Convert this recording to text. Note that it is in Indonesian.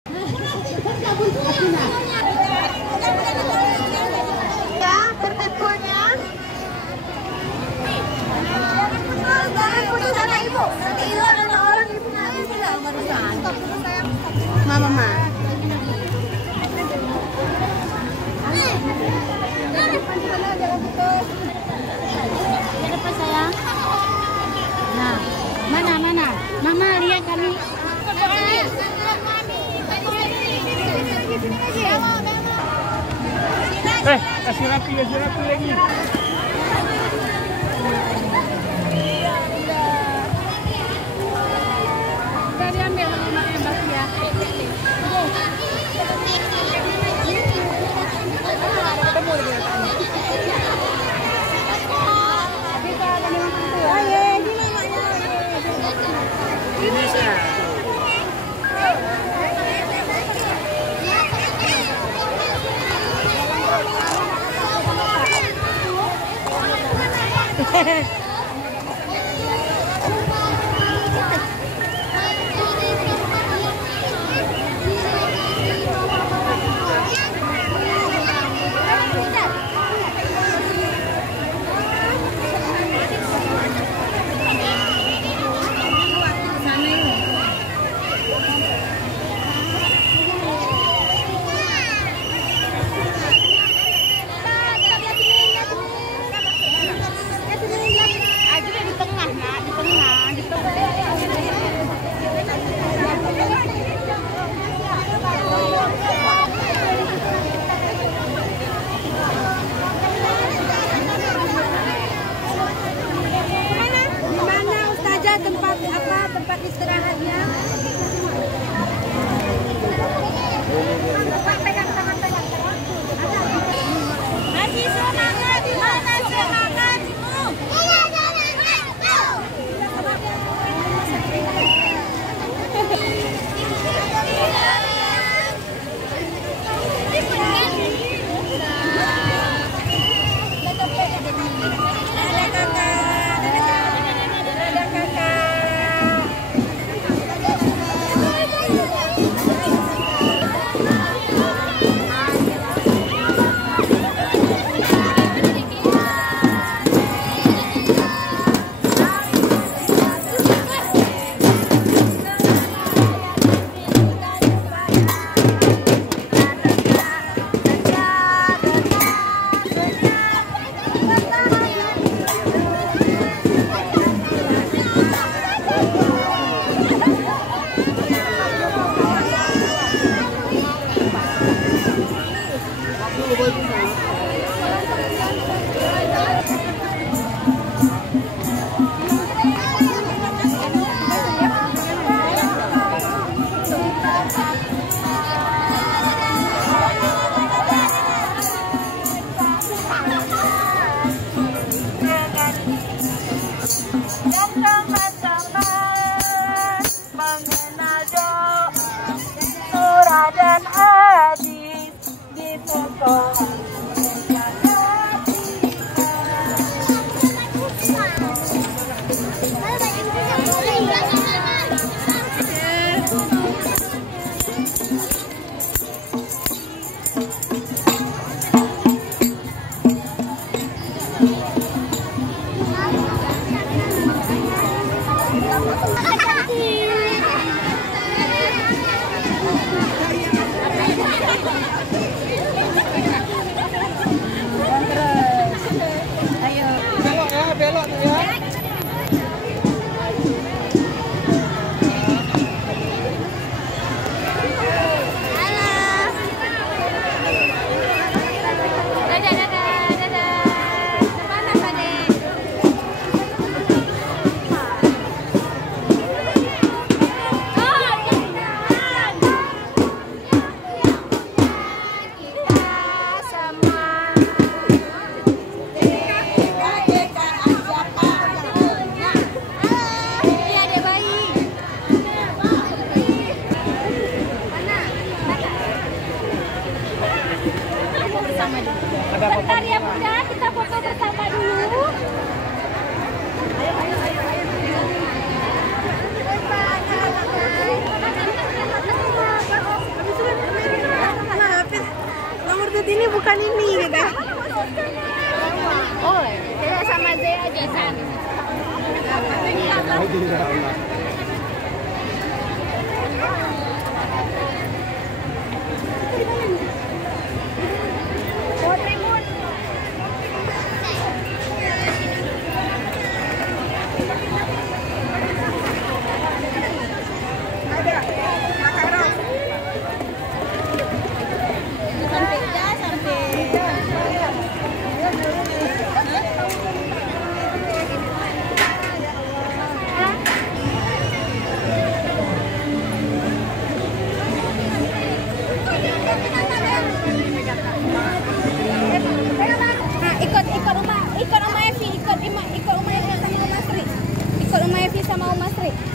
Ya, tertentunya. Sana ibu, nanti hilang ada orang ibu nanti bilang barusan. Mama, mama. Depan sayang. Nah, mana? Mama lihat kami. Kasih rapi lagi. Udah diambil sama yang basi ya. Ini saya. Tempat istirahatnya. Pegang tangan. Masih semangat, mana semangatmu? Iya, semangatku. Mengenal doa, surah dan hadis di sekolah. Belok ya. Bentar ya Bunda, kita foto bersama dulu. Ayo. Ada.